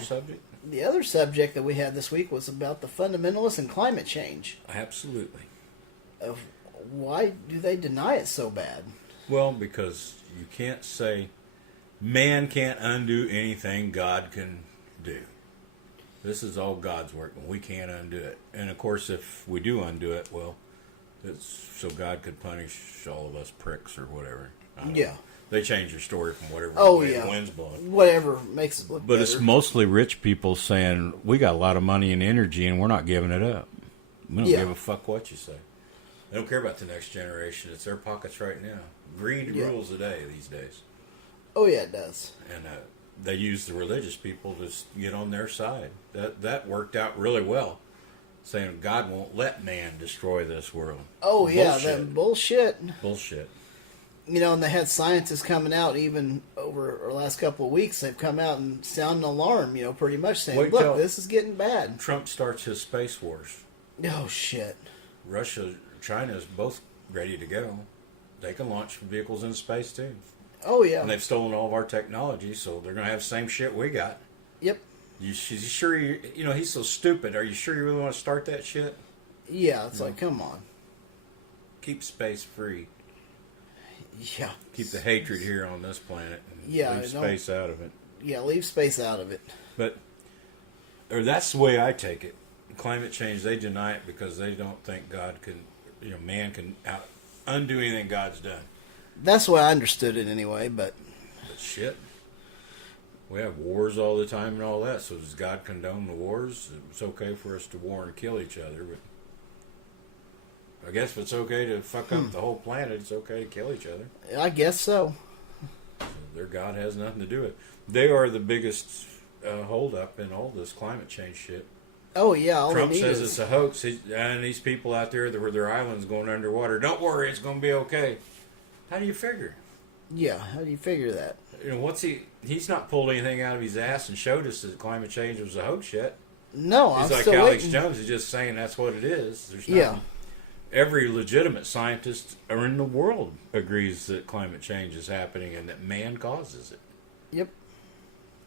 subject? The other subject that we had this week was about the fundamentalists and climate change. Absolutely. Of why do they deny it so bad? Well, because you can't say man can't undo anything God can do. This is all God's work, and we can't undo it. And of course, if we do undo it, well, it's so God could punish all of us pricks or whatever. I don't know. They change your story from whatever way the wind's blowing. Whatever makes it look But better. it's mostly rich people saying, we got a lot of money and energy, and we're not giving it up. We don't give a fuck what you say. They don't care about the next generation. It's their pockets right now. Greed rules the day these days. Oh, yeah, it does. And they use the religious people to get on their side. That worked out really well, saying God won't let man destroy this world. Oh, yeah, that bullshit. Bullshit. You know, and they had scientists coming out even over the last couple of weeks. They've come out and sound an alarm, you know, pretty much saying, look, this is getting bad. Trump starts his space wars. Oh, shit. Russia, China is both ready to go. They can launch vehicles in space, too. Oh, yeah. And they've stolen all of our technology, so they're going to have the same shit we got. Yep. You sure you know, he's so stupid. Are you sure you really want to start that shit? Yeah, it's like, come on. Keep space free. Yeah. Keep the hatred here on this planet. And leave space out of it. Yeah, leave space out of it. Or that's the way I take it. Climate change, they deny it because they don't think God can, you know, man can undo anything God's done. That's the way I understood it anyway, but shit. We have wars all the time and all that, so does God condone the wars? It's okay for us to war and kill each other, but I guess if it's okay to fuck up the whole planet, it's okay to kill each other. I guess so. Their God has nothing to do with it. They are the biggest holdup in all this climate change shit. Oh, yeah. Trump says it's a hoax, and these people out there, their islands going underwater, don't worry, it's going to be okay. How do you figure? Yeah, how do you figure that? You know, he's not pulled anything out of his ass and showed us that climate change was a hoax yet. No, he's like Alex Jones is just saying that's what it is. There's nothing. Every legitimate scientist in the world agrees that climate change is happening and that man causes it. Yep.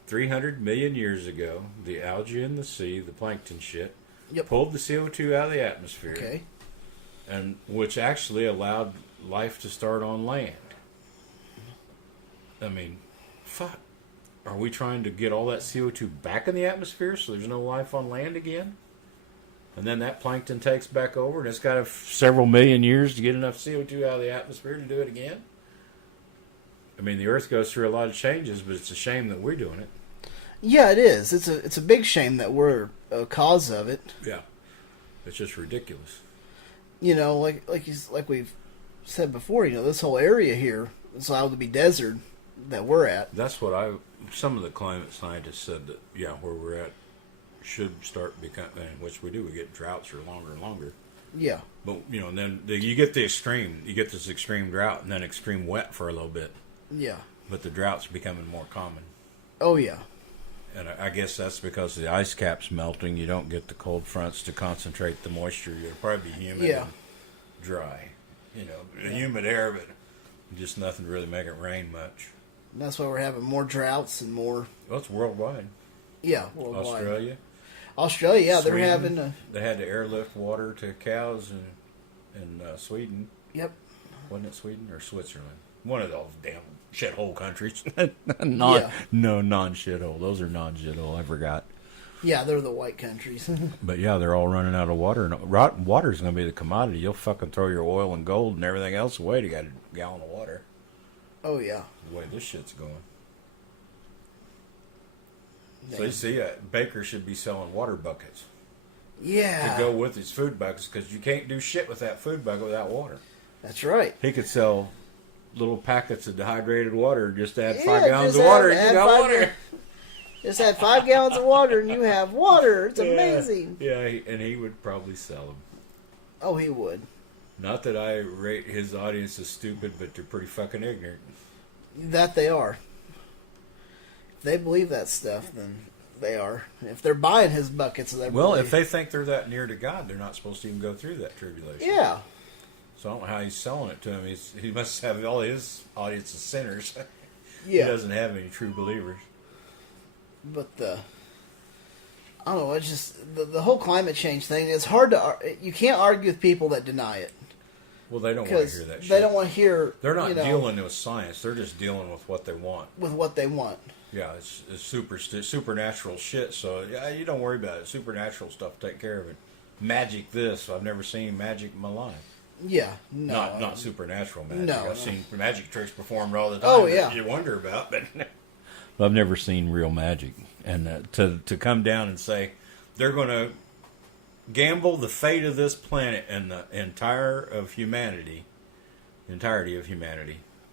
300 million years ago, the algae in the sea, the plankton shit, Yep. pulled the CO2 out of the atmosphere. Okay. And which actually allowed life to start on land. I mean, fuck. Are we trying to get all that CO2 back in the atmosphere so there's no life on land again? And then that plankton takes back over and it's got several million years to get enough CO2 out of the atmosphere to do it again? I mean, the Earth goes through a lot of changes, but it's a shame that we're doing it. Yeah, it is. It's a big shame that we're a cause of it. Yeah. It's just ridiculous. You know, like we've said before, you know, this whole area here is allowed to be desert that we're at. That's what some of the climate scientists said that, yeah, where we're at should start becoming, which we do. We get droughts for longer and longer. Yeah. But, you know, and then you get the extreme. You get this extreme drought and then extreme wet for a little bit. Yeah. But the drought's becoming more common. Oh, yeah. And I guess that's because the ice cap's melting. You don't get the cold fronts to concentrate the moisture. It'll probably be humid and dry. You know, humid air, but just nothing to really make it rain much. And that's why we're having more droughts and more... Well, it's worldwide. Yeah, worldwide. Australia, yeah, Sweden, they're having... They had to airlift water to cows in Sweden. Yep. Wasn't it Sweden or Switzerland? One of those damn shithole countries. No, non-shithole. Those are non-shithole. I forgot. Yeah, they're the white countries. But yeah, they're all running out of water. And water's going to be the commodity. You'll fucking throw your oil and gold and everything else away to get a gallon of water. Oh, yeah. The way this shit's going. Damn. So you see, Baker should be selling water buckets. Yeah. To go with his food buckets, because you can't do shit with that food bucket without water. That's right. He could sell little packets of dehydrated water. Just add 5 gallons of water and you got water. Just add 5 gallons of water and you have water. It's amazing. Yeah, and he would probably sell them. Oh, he would. Not that I rate his audience as stupid, but they're pretty fucking ignorant. That they are. If they believe that stuff, then they are. If they're buying his buckets, if they think they're that near to God, they're not supposed to even go through that tribulation. Yeah. So I don't know how he's selling it to him. He must have all his audience as sinners. Yeah. He doesn't have any true believers. But I don't know. It's just the whole climate change thing. It's hard to. You can't argue with people that deny it. Well, they don't want to hear that shit. They don't want to hear. They're not dealing with science. They're just dealing with what they want. With what they want. Yeah, it's supernatural shit. So yeah, you don't worry about it. Supernatural stuff take care of it. Magic this. I've never seen magic in my life. Yeah, no. Not supernatural magic. No, I've seen magic tricks performed all the time. Oh, yeah. That you wonder about, but I've never seen real magic. And to come down and say they're going to gamble the fate of this planet and the entirety of humanity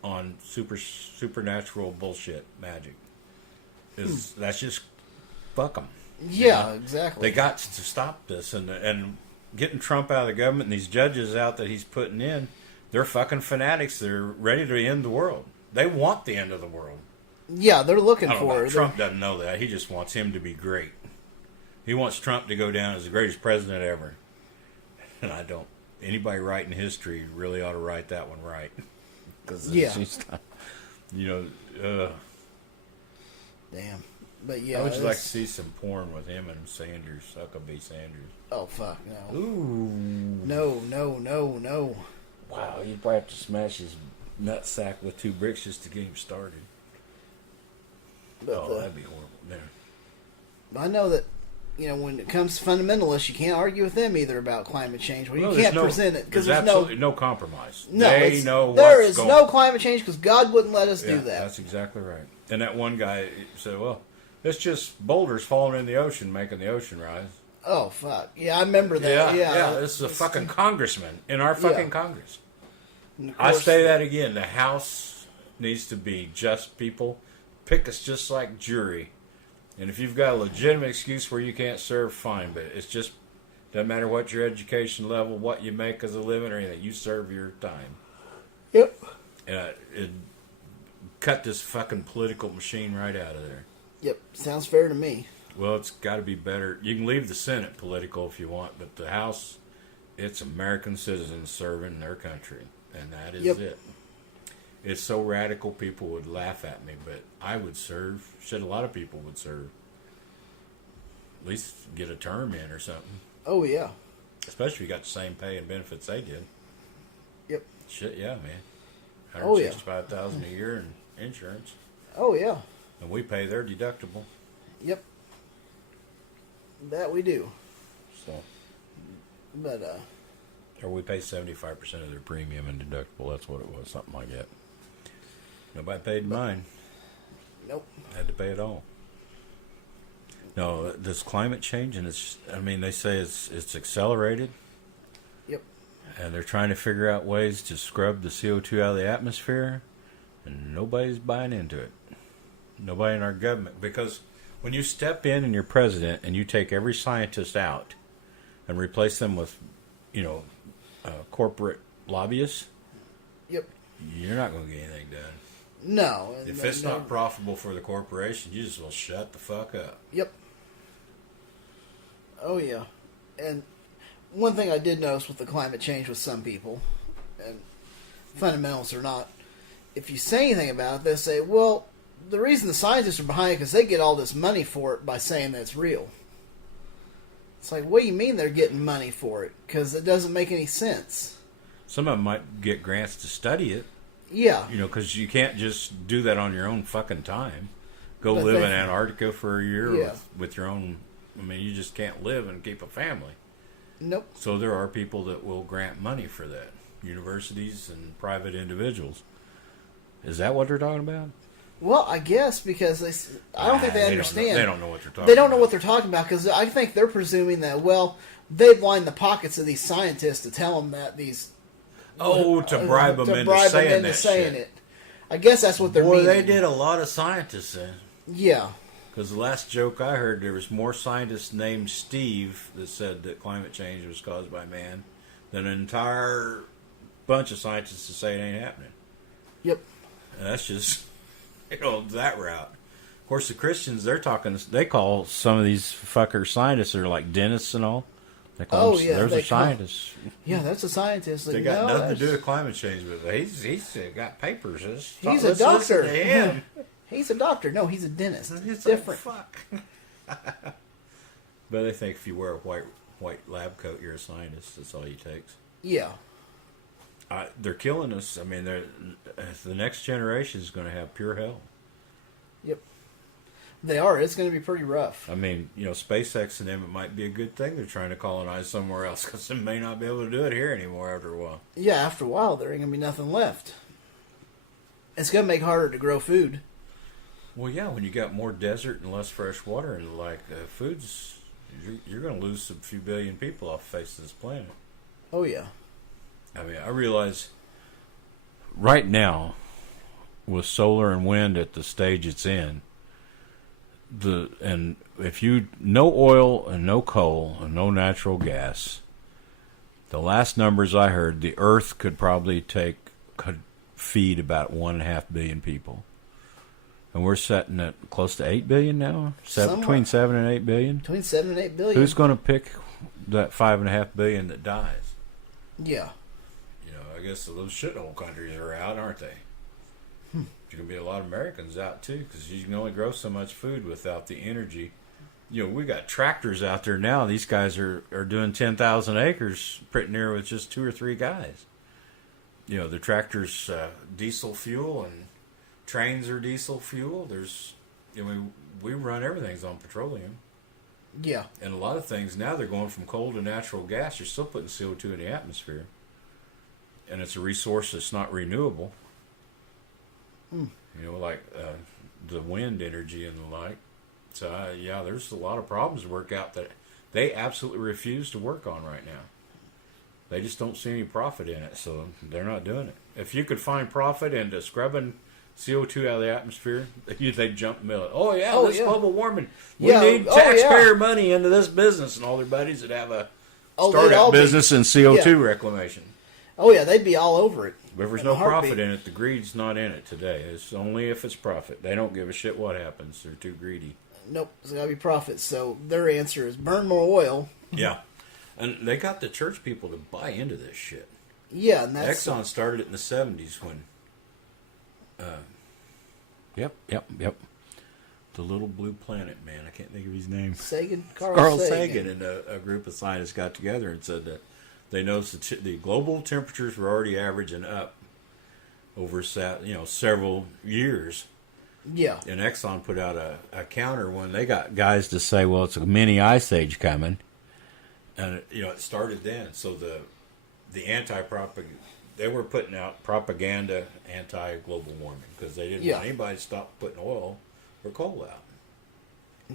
on supernatural bullshit magic that's just fuck them. Yeah, exactly. They got to stop this, and getting Trump out of the government and these judges out that he's putting in, they're fucking fanatics. They're ready to end the world. They want the end of the world. Yeah, they're looking for it. Trump doesn't know that. He just wants him to be great. He wants Trump to go down as the greatest president ever. And I don't. Anybody writing history really ought to write that one right. Yeah. Damn. But yeah. I would like to see some porn with him and Sanders, Huckabee Sanders. Oh, fuck, no. Ooh. No. Wow, you'd probably have to smash his nutsack with 2 bricks just to get him started. But that'd be horrible. There. I know that, when it comes to fundamentalists, you can't argue with them either about climate change. Well, you can't present it because there's absolutely no compromise. No, there is no climate change because God wouldn't let us do that. That's exactly right. And that one guy said, well, it's just boulders falling in the ocean making the ocean rise. Oh, fuck. Yeah, I remember that. Yeah, this is a fucking congressman in our fucking Congress. I say that again. The House needs to be just people. Pick us just like jury. And if you've got a legitimate excuse where you can't serve, fine. But it's just, doesn't matter what your education level, what you make as a living or anything. You serve your time. Yep. And cut this fucking political machine right out of there. Yep. Sounds fair to me. Well, it's got to be better. You can leave the Senate political if you want, but the House, it's American citizens serving their country, and that is it. It's so radical people would laugh at me, but I would serve. Shit, a lot of people would serve. At least get a term in or something. Oh, yeah. Especially if you got the same pay and benefits they did. Yep. Shit, yeah, man. Oh, yeah. $165,000 a year in insurance. Oh, yeah. And we pay their deductible. Yep. That we do. So. But, or we pay 75% of their premium and deductible. That's what it was, something like that. Nobody paid mine. Nope. Had to pay it all. No, this climate change, and they say it's accelerated. Yep. And they're trying to figure out ways to scrub the CO2 out of the atmosphere, and nobody's buying into it. Nobody in our government, because when you step in and you're president and you take every scientist out and replace them with, corporate lobbyists, yep, you're not going to get anything done. No. If it's not profitable for the corporation, you just will shut the fuck up. Yep. Oh, yeah. And one thing I did notice with the climate change with some people, and fundamentals or not, if you say anything about it, they say, well, the reason the scientists are behind it is because they get all this money for it by saying that it's real. It's like, what do you mean they're getting money for it? Because it doesn't make any sense. Some of them might get grants to study it. Yeah. Because you can't just do that on your own fucking time. Go live in Antarctica for a year with your own... you just can't live and keep a family. Nope. So there are people that will grant money for that. Universities and private individuals. Is that what they're talking about? Well, I guess because I don't think they understand. They don't know what they're talking about. They don't know what they're talking about because I think they're presuming that, they've lined the pockets of these scientists to tell them that these... to bribe them into saying it. I guess that's what they're meaning. Boy, they did a lot of scientists then. Yeah. Because the last joke I heard, there was more scientists named Steve that said that climate change was caused by man than an entire bunch of scientists that say it ain't happening. Yep. And that's just, that route. Of course, the Christians, they call some of these fucker scientists that are like dentists and all. They call them, there's a scientist. Yeah, that's a scientist. They got nothing to do with climate change, but he's got papers. He's a doctor. To him. He's a doctor. No, he's a dentist. It's different. Like, fuck. But they think if you wear a white lab coat, you're a scientist. That's all he takes. Yeah. They're killing us. I mean, the next generation is going to have pure hell. Yep. They are. It's going to be pretty rough. I mean, SpaceX and them, it might be a good thing they're trying to colonize somewhere else because they may not be able to do it here anymore after a while. Yeah, after a while, there ain't going to be nothing left. It's going to make it harder to grow food. Well, yeah, when you got more desert and less fresh water and foods, you're going to lose a few billion people off the face of this planet. Oh, yeah. I mean, I realize right now, with solar and wind at the stage it's in, and if you no oil and no coal and no natural gas, the last numbers I heard, the Earth could feed about 1.5 billion people, and we're sitting at close to 8 billion now. Between 7 and 8 billion. Between 7 and 8 billion. Who's going to pick that 5.5 billion that dies? Yeah. I guess those shithole countries are out, aren't they? There's going to be a lot of Americans out, too, because you can only grow so much food without the energy. We got tractors out there now. These guys are doing 10,000 acres pretty near with just 2 or 3 guys. The tractors, diesel fuel, and trains are diesel fuel. We run everything's on petroleum. Yeah. And a lot of things, now they're going from coal to natural gas. You're still putting CO2 in the atmosphere. And it's a resource that's not renewable. Like the wind energy and the like. So, there's a lot of problems to work out that they absolutely refuse to work on right now. They just don't see any profit in it, so they're not doing it. If you could find profit into scrubbing CO2 out of the atmosphere, they'd jump in the middle. Global warming. We need taxpayer money into this business, and all their buddies that have a startup business in CO2 reclamation. Oh, yeah, they'd be all over it. But if there's no profit in it, the greed's not in it today. It's only if it's profit. They don't give a shit what happens. They're too greedy. Nope, it's got to be profit. So their answer is burn more oil. Yeah. And they got the church people to buy into this shit. Yeah, and that's... Exxon started it in the 70s when... Yep. The Little Blue Planet man. I can't think of his name. Carl Sagan and a group of scientists got together and said that they noticed the global temperatures were already averaging up over several years. Yeah. And Exxon put out a counter when they got guys to say, well, it's a mini ice age coming. And, it started then. So the anti-propaganda, they were putting out propaganda anti-global warming because they didn't want anybody to stop putting oil or coal out.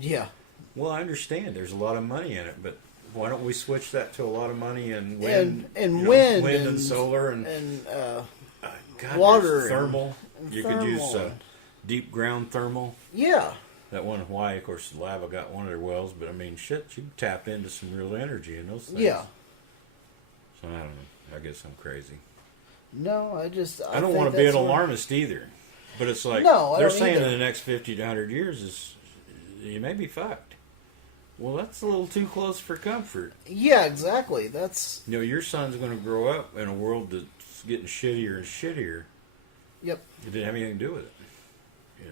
Yeah. Well, I understand there's a lot of money in it, but why don't we switch that to a lot of money in wind, wind and solar and water, thermal. You could use deep ground thermal. Yeah. That one in Hawaii, of course, Lava got one of their wells, but I mean, shit, you tap into some real energy in those things. Yeah. So I don't know. I guess I'm crazy. No, I don't want to be an alarmist either, but it's like they're saying in the next 50 to 100 years you may be fucked. Well, that's a little too close for comfort. Yeah, exactly. That's your son's going to grow up in a world that's getting shittier and shittier. Yep. It didn't have anything to do with it.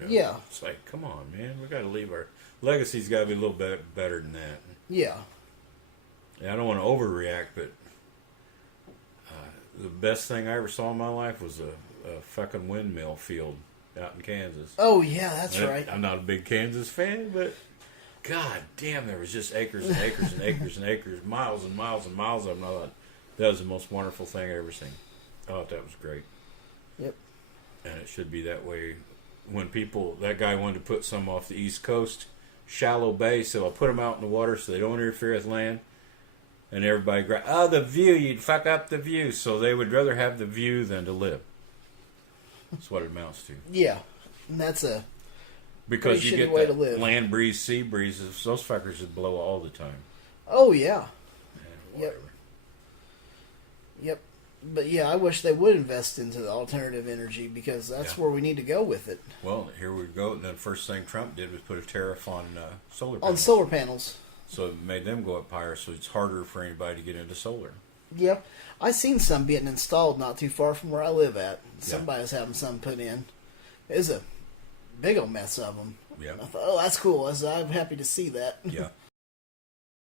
Yeah. It's like, come on, man. We got to leave our legacy's got to be a little bit better than that. Yeah. And I don't want to overreact, but the best thing I ever saw in my life was a fucking windmill field out in Kansas. Oh yeah, that's right. I'm not a big Kansas fan, but god damn, there was just acres and acres and acres and acres, miles and miles and miles of them. I thought that was the most wonderful thing I ever seen. I thought that was great. Yep. And it should be that way. When that guy wanted to put some off the East Coast, shallow bay, so I put them out in the water so they don't interfere with land. And everybody the view, you'd fuck up the view. So they would rather have the view than to live. That's what it amounts to. Yeah. And that's because you get way that to live. land breeze, sea breezes. Those fuckers would blow all the time. Oh, yeah. Yep. But yeah, I wish they would invest into the alternative energy because that's where we need to go with it. Well, here we go. And then the first thing Trump did was put a tariff on solar panels. On solar panels. So it made them go up higher, so it's harder for anybody to get into solar. Yep. I seen some being installed not too far from where I live at. Somebody's having some put in. It's a big old mess of them. Yeah. I thought, oh, that's cool. I'm happy to see that. Yeah.